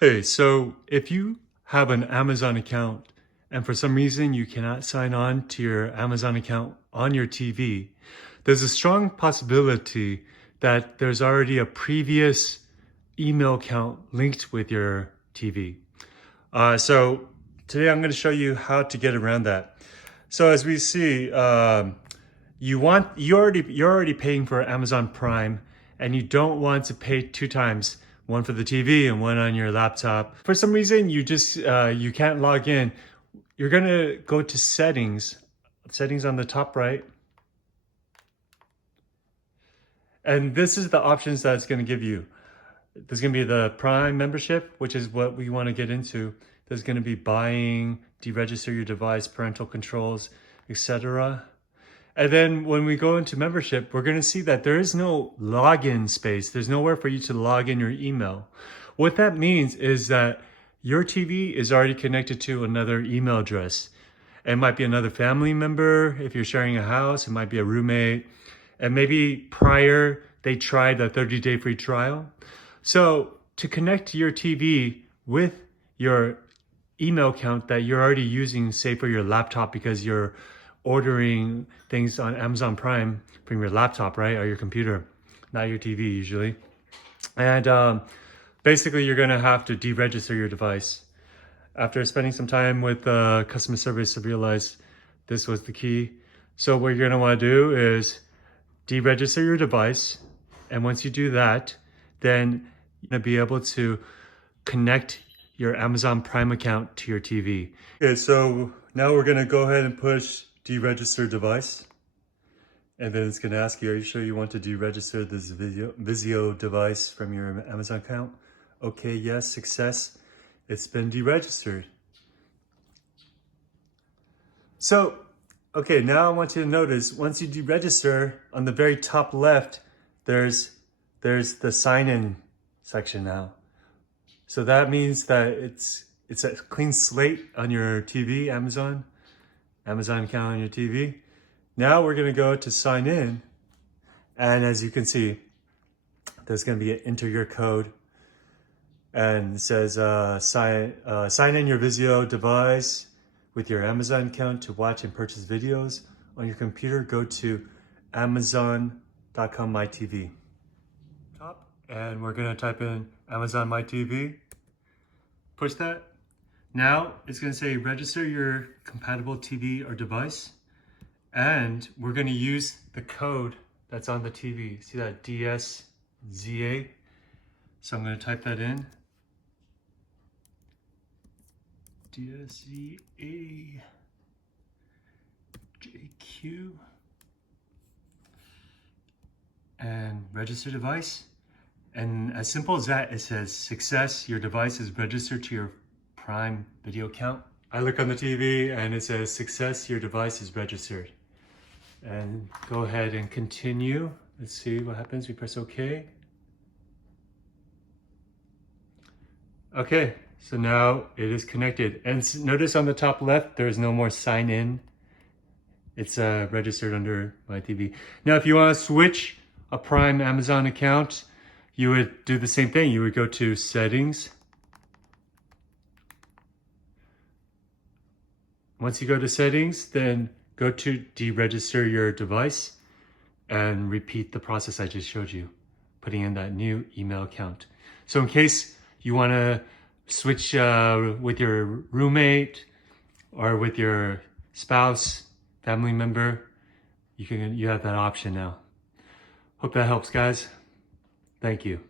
Hey, so if you have an Amazon account and for some reason you cannot sign on to your Amazon account on your TV, there's a strong possibility that there's already a previous email account linked with your TV. So today I'm going to show you how to get around that. So as we see, you're already paying for Amazon Prime, and you don't want to pay two times, one for the TV and one on your laptop. For some reason, you can't log in. You're gonna go to settings on the top right, and this is the options that it's gonna give you. There's gonna be the Prime membership, which is what we want to get into. There's gonna be buying, deregister your device, parental controls, etc. And then when we go into membership, we're going to see that there is no login space. There's nowhere for you to log in your email. What that means is that your TV is already connected to another email address. It might be another family member. If you're sharing a house, it might be a roommate. And maybe prior they tried the 30-day free trial. So to connect your TV with your email account that you're already using, say for your laptop, because you're ordering things on Amazon Prime from your laptop, right? Or your computer, not your TV usually. And basically you're gonna have to deregister your device. After spending some time with customer service, I realized this was the key. So what you're gonna wanna do is deregister your device. And once you do that, then you're gonna be able to connect your Amazon Prime account to your TV. Okay, so now we're gonna go ahead and push deregister device. And then it's gonna ask you, are you sure you want to deregister this Vizio device from your Amazon account? Okay, yes, success. It's been deregistered. So, okay, now I want you to notice, once you deregister, on the very top left, there's the sign in section now. So that means that it's a clean slate on your TV, Amazon account on your TV. Now we're gonna go to sign in. And as you can see, there's gonna be an enter your code. And it says sign in your Vizio device with your Amazon account to watch and purchase videos. On your computer, go to amazon.com myTV. And we're gonna type in Amazon myTV. Push that. Now it's gonna say register your compatible TV or device. And we're gonna use the code that's on the TV. See that DSZA? So I'm gonna type that in. DSZA JQ. And register device. And as simple as that, it says success, your device is registered to your Prime Video account. I look on the TV and it says success, your device is registered. And go ahead and continue. Let's see what happens. We press OK. Okay, so now it is connected. And notice on the top left, there's no more sign in. It's registered under myTV. Now, if you want to switch a Prime Amazon account, you would do the same thing. You would go to settings. Once you go to settings, then go to deregister your device and repeat the process I just showed you, putting in that new email account. So in case you want to switch with your roommate or with your spouse, family member, you have that option now. Hope that helps, guys. Thank you.